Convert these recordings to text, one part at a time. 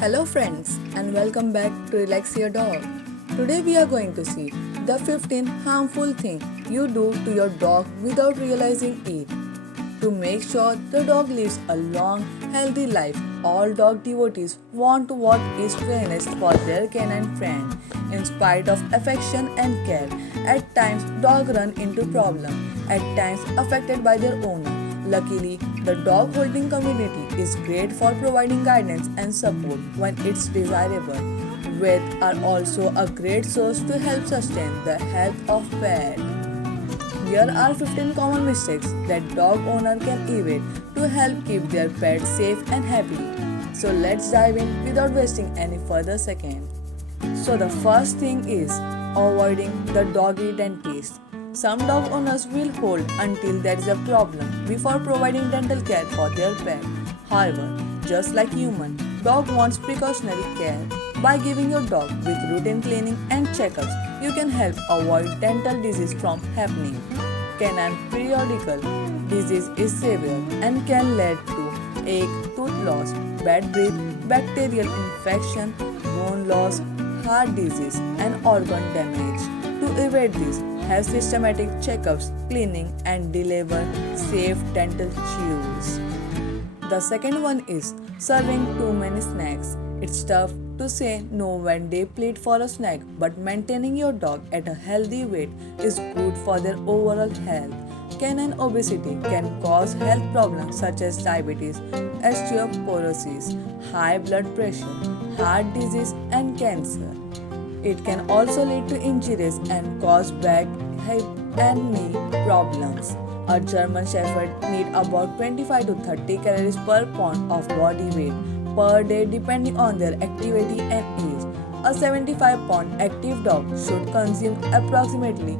Hello friends and welcome back to Relax Your Dog. Today we are going to see the 15 harmful things you do to your dog without realizing it. To make sure the dog lives a long, healthy life, all dog devotees want what is fairness for their canine friend. In spite of affection and care, at times dogs run into problems, at times affected by their owner. Luckily, the dog holding community is great for providing guidance and support when it's desirable. Vets are also a great source to help sustain the health of pet. Here are 15 common mistakes that dog owner can evade to help keep their pet safe and happy. So let's dive in without wasting any further second. So the first thing is avoiding the doggy dentist. Some dog owners will hold until there is a problem before providing dental care for their pet. However, just like human, dog wants precautionary care. By giving your dog with routine cleaning and checkups, you can help avoid dental disease from happening. Canine periodical disease is severe and can lead to ache, tooth loss, bad breath, bacterial infection, bone loss, heart disease, and organ damage. To evade this, have systematic checkups, cleaning, and deliver safe dental chews. The second one is serving too many snacks. It's tough to say no when they plead for a snack, but maintaining your dog at a healthy weight is good for their overall health. Canine obesity can cause health problems such as diabetes, osteoporosis, high blood pressure, heart disease, and cancer. It can also lead to injuries and cause back, hip, and knee problems. A German Shepherd needs about 25 to 30 calories per pound of body weight per day depending on their activity and age. A 75-pound active dog should consume approximately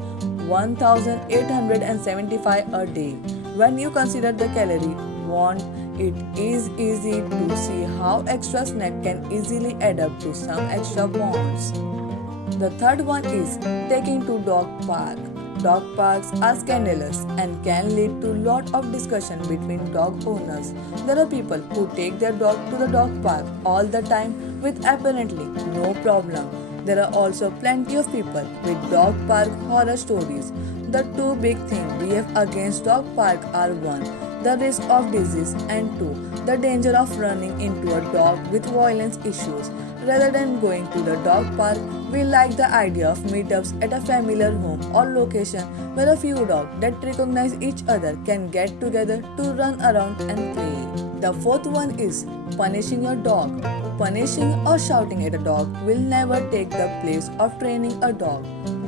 1,875 a day. When you consider the calorie want, it is easy to see how extra snack can easily add up to some extra pounds. The third one is taking to dog park. Dog parks are scandalous and can lead to lot of discussion between dog owners. There are people who take their dog to the dog park all the time with apparently no problem. There are also plenty of people with dog park horror stories. The two big things we have against dog park are one, the risk of disease, and two, the danger of running into a dog with violence issues. Rather than going to the dog park, we like the idea of meetups at a familiar home or location where a few dogs that recognize each other can get together to run around and play. The fourth one is punishing your dog. Punishing or shouting at a dog will never take the place of training a dog.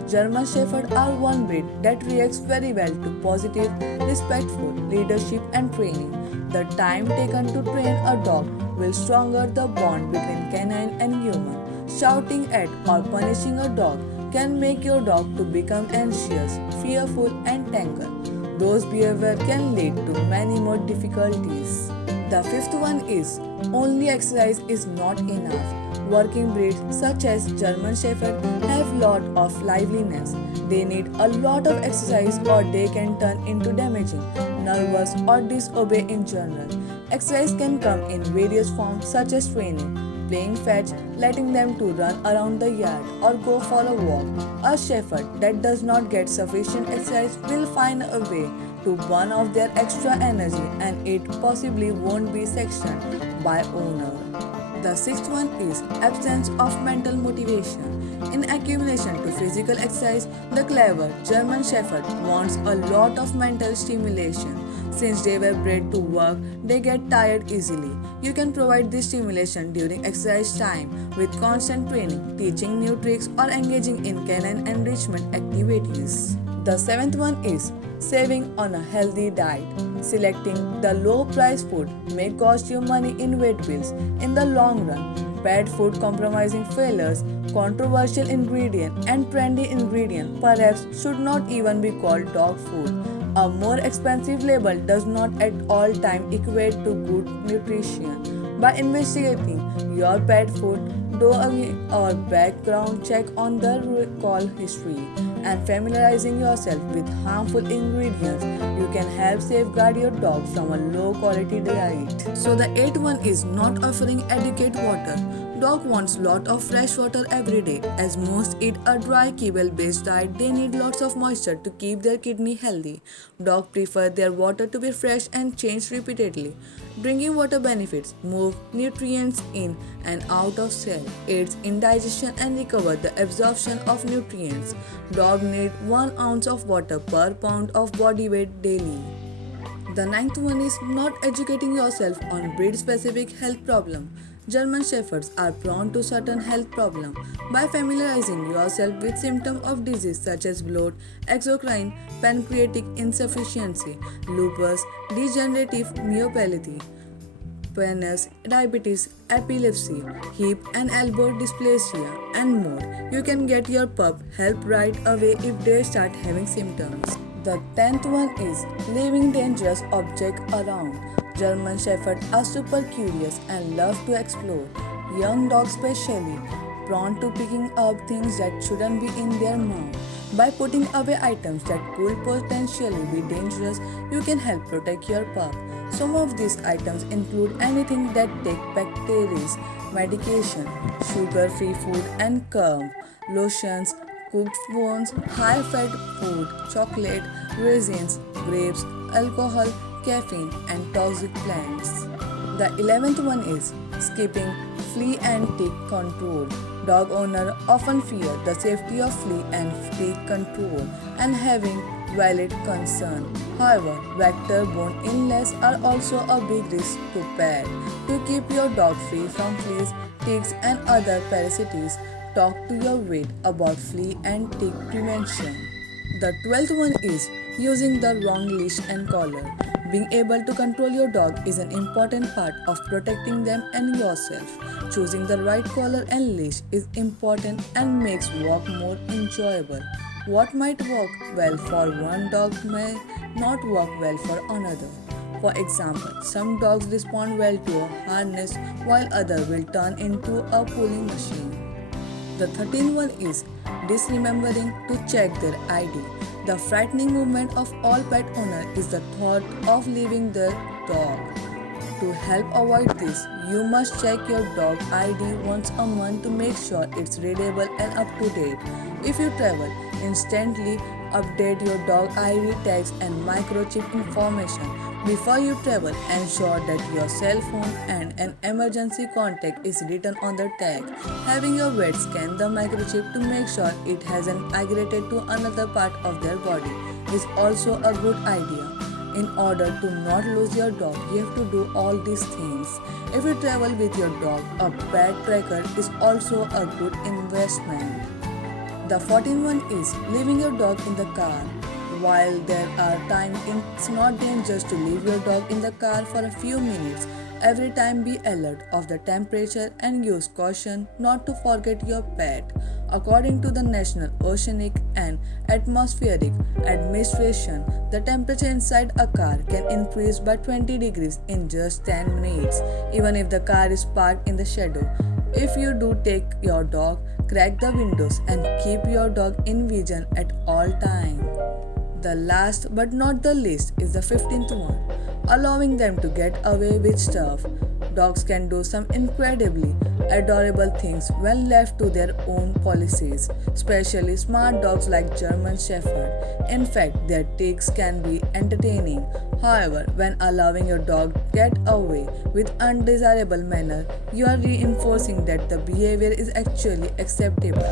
German Shepherds are one breed that reacts very well to positive, respectful leadership and training. The time taken to train a dog will stronger the bond between canine and human. Shouting at or punishing a dog can make your dog to become anxious, fearful, and tangled. Those behavior can lead to many more difficulties. The fifth one is only exercise is not enough. Working breeds such as German Shepherd have lot of liveliness. They need a lot of exercise or they can turn into damaging, nervous or disobey in general. Exercise can come in various forms such as training, playing fetch, letting them to run around the yard or go for a walk. A shepherd that does not get sufficient exercise will find a way to burn off their extra energy and it possibly won't be sectioned by owner. The sixth one is absence of mental motivation. In accumulation to physical exercise, the clever German Shepherd wants a lot of mental stimulation. Since they were bred to work, they get tired easily. You can provide this stimulation during exercise time with constant training, teaching new tricks, or engaging in canine enrichment activities. The seventh one is saving on a healthy diet. Selecting the low price food may cost you money in vet bills in the long run. Bad food compromising fillers, controversial ingredient, and trendy ingredient perhaps should not even be called dog food. A more expensive label does not at all time equate to good nutrition. By investigating your pet food, doing a background check on the recall history, and familiarizing yourself with harmful ingredients, you can help safeguard your dog from a low quality diet. So the eighth one is not offering adequate water. Dog wants lot of fresh water every day. As most eat a dry kibble-based diet, they need lots of moisture to keep their kidney healthy. Dogs prefer their water to be fresh and changed repeatedly. Drinking water benefits move nutrients in and out of cell, aids in digestion and recover the absorption of nutrients. Dogs need 1 ounce of water per pound of body weight daily. The ninth one is not educating yourself on breed-specific health problem. German Shepherds are prone to certain health problems. By familiarizing yourself with symptoms of disease such as bloat, exocrine, pancreatic insufficiency, lupus, degenerative myopathy, PNS, diabetes, epilepsy, hip and elbow dysplasia, and more, you can get your pup help right away if they start having symptoms. The 10th one is leaving dangerous objects around. German Shepherds are super curious and love to explore. Young dogs especially prone to picking up things that shouldn't be in their mouth. By putting away items that could potentially be dangerous, you can help protect your pup. Some of these items include anything that take bacteria, medication, sugar-free food and curd, lotions, cooked bones, high-fat food, chocolate, raisins, grapes, alcohol, caffeine, and toxic plants. The 11th one is skipping flea and tick control. Dog owners often fear the safety of flea and tick control and having valid concern. However, vector-borne illness are also a big risk to pet. To keep your dog free from fleas, ticks, and other parasites, talk to your vet about flea and tick prevention. The 12th one is using the wrong leash and collar. Being able to control your dog is an important part of protecting them and yourself. Choosing the right collar and leash is important and makes walk more enjoyable. What might work well for one dog may not work well for another. For example, some dogs respond well to a harness while others will turn into a pulling machine. The 13th one is disremembering to check their ID. The frightening movement of all pet owners is the thought of leaving their dog. To help avoid this, you must check your dog ID once a month to make sure it's readable and up to date. If you travel, instantly update your dog ID tags and microchip information. Before you travel, ensure that your cell phone and an emergency contact is written on the tag. Having your vet scan the microchip to make sure it hasn't migrated to another part of their body is also a good idea. In order to not lose your dog, you have to do all these things. If you travel with your dog, a pet tracker is also a good investment. The 14th one is leaving your dog in the car. While there are times it's not dangerous to leave your dog in the car for a few minutes, every time be alert of the temperature and use caution not to forget your pet. According to the National Oceanic and Atmospheric Administration, the temperature inside a car can increase by 20 degrees in just 10 minutes, even if the car is parked in the shadow. If you do take your dog, crack the windows and keep your dog in vision at all times. The last but not the least is the 15th one, allowing them to get away with stuff. Dogs can do some incredibly adorable things when left to their own policies, especially smart dogs like German Shepherd. In fact, their tricks can be entertaining. However, when allowing your dog to get away with undesirable manner, you are reinforcing that the behavior is actually acceptable.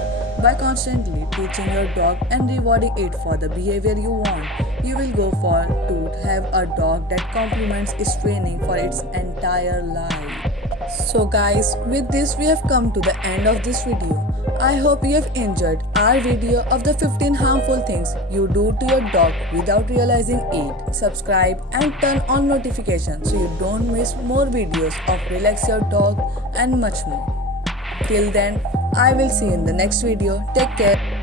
By constantly teaching your dog and rewarding it for the behavior you want, you will go for to have a dog that complements its training for its entire life. So guys, with this we have come to the end of this video. I hope you have enjoyed our video of the 15 harmful things you do to your dog without realizing it. Subscribe and turn on notifications so you don't miss more videos of Relax Your Dog and much more. Till then, I will see you in the next video. Take care.